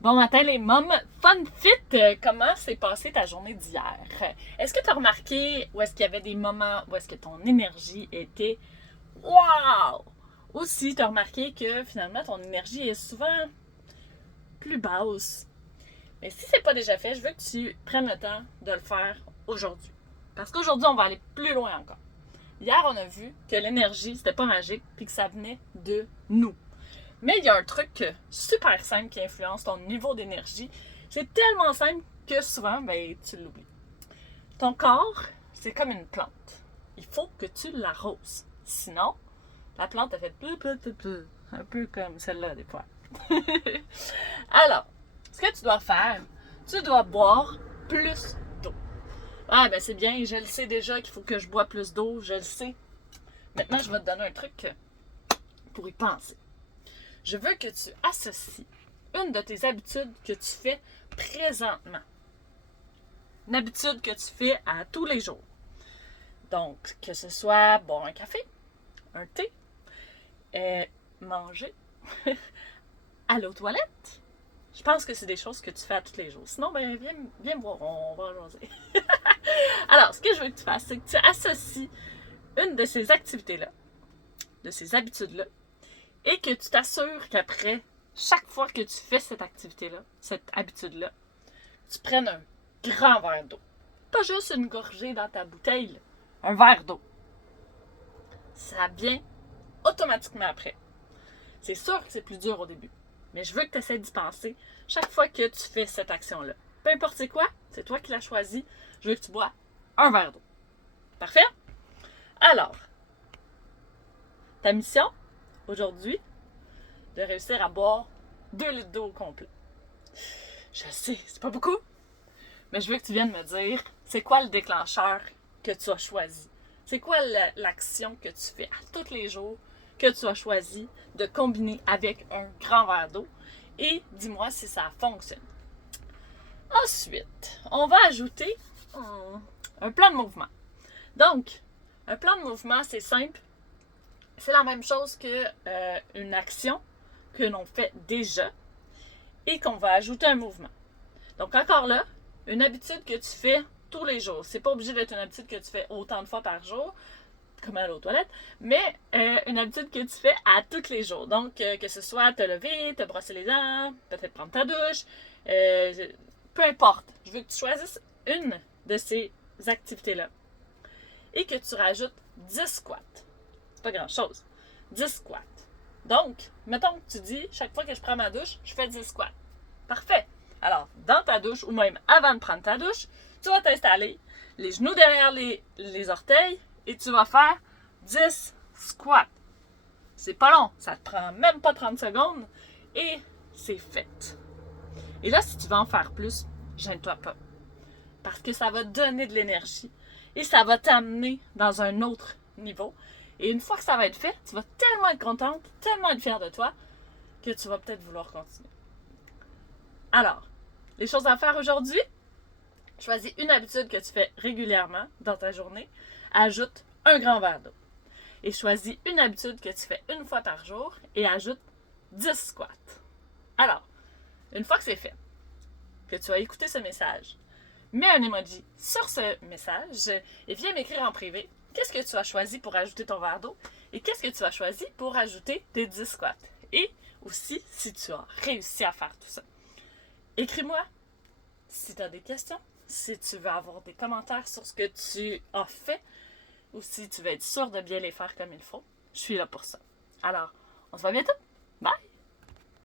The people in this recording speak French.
Bon matin les mômes, fun fit, comment s'est passée ta journée d'hier? Est-ce que tu as remarqué où est-ce qu'il y avait des moments où est-ce que ton énergie était wow? Aussi, tu as remarqué que finalement ton énergie est souvent plus basse. Mais si c'est pas déjà fait, je veux que tu prennes le temps de le faire aujourd'hui. Parce qu'aujourd'hui, on va aller plus loin encore. Hier, on a vu que l'énergie, c'était pas magique, puis que ça venait de nous. Mais il y a un truc super simple qui influence ton niveau d'énergie. C'est tellement simple que souvent, tu l'oublies. Ton corps, c'est comme une plante. Il faut que tu l'arroses. Sinon, la plante, elle fait peu. Un peu comme celle-là, des fois. Alors, ce que tu dois faire, tu dois boire plus d'eau. Ah, c'est bien, je le sais déjà qu'il faut que je bois plus d'eau, je le sais. Maintenant, je vais te donner un truc pour y penser. Je veux que tu associes une de tes habitudes que tu fais présentement. Une habitude que tu fais à tous les jours. Donc, que ce soit boire un café, un thé, manger, aller aux toilettes. Je pense que c'est des choses que tu fais à tous les jours. Sinon, viens me voir, on va jaser. Alors, ce que je veux que tu fasses, c'est que tu associes une de ces activités-là, de ces habitudes-là, et que tu t'assures qu'après chaque fois que tu fais cette activité-là, cette habitude-là, tu prennes un grand verre d'eau. Pas juste une gorgée dans ta bouteille, là. Un verre d'eau. Ça vient automatiquement après. C'est sûr que c'est plus dur au début, mais je veux que tu essaies d'y penser chaque fois que tu fais cette action-là. Peu importe c'est quoi, c'est toi qui l'as choisi, je veux que tu bois un verre d'eau. Parfait? Alors, ta mission aujourd'hui, de réussir à boire 2 litres d'eau au complet. Je sais, c'est pas beaucoup, mais je veux que tu viennes me dire, c'est quoi le déclencheur que tu as choisi? C'est quoi l'action que tu fais à tous les jours que tu as choisi de combiner avec un grand verre d'eau? Et dis-moi si ça fonctionne. Ensuite, on va ajouter un plan de mouvement. Donc, un plan de mouvement, c'est simple. C'est la même chose qu'une action que l'on fait déjà et qu'on va ajouter un mouvement. Donc encore là, une habitude que tu fais tous les jours. C'est pas obligé d'être une habitude que tu fais autant de fois par jour, comme aller aux toilettes, mais une habitude que tu fais à tous les jours. Donc que ce soit te lever, te brosser les dents, peut-être prendre ta douche, peu importe. Je veux que tu choisisses une de ces activités-là et que tu rajoutes 10 squats. C'est pas grand-chose. 10 squats. Donc, mettons que tu dis, chaque fois que je prends ma douche, je fais 10 squats. Parfait. Alors, dans ta douche, ou même avant de prendre ta douche, tu vas t'installer, les genoux derrière les orteils, et tu vas faire 10 squats. C'est pas long, ça te prend même pas 30 secondes, et c'est fait. Et là, si tu veux en faire plus, gêne-toi pas. Parce que ça va donner de l'énergie, et ça va t'amener dans un autre niveau. Et une fois que ça va être fait, tu vas tellement être contente, tellement être fière de toi, que tu vas peut-être vouloir continuer. Alors, les choses à faire aujourd'hui, choisis une habitude que tu fais régulièrement dans ta journée, ajoute un grand verre d'eau. Et choisis une habitude que tu fais une fois par jour et ajoute 10 squats. Alors, une fois que c'est fait, que tu as écouté ce message, mets un emoji sur ce message et viens m'écrire en privé qu'est-ce que tu as choisi pour ajouter ton verre d'eau et qu'est-ce que tu as choisi pour ajouter tes 10 squats. Et aussi si tu as réussi à faire tout ça. Écris-moi si tu as des questions, si tu veux avoir des commentaires sur ce que tu as fait ou si tu veux être sûr de bien les faire comme il faut. Je suis là pour ça. Alors, on se voit bientôt. Bye!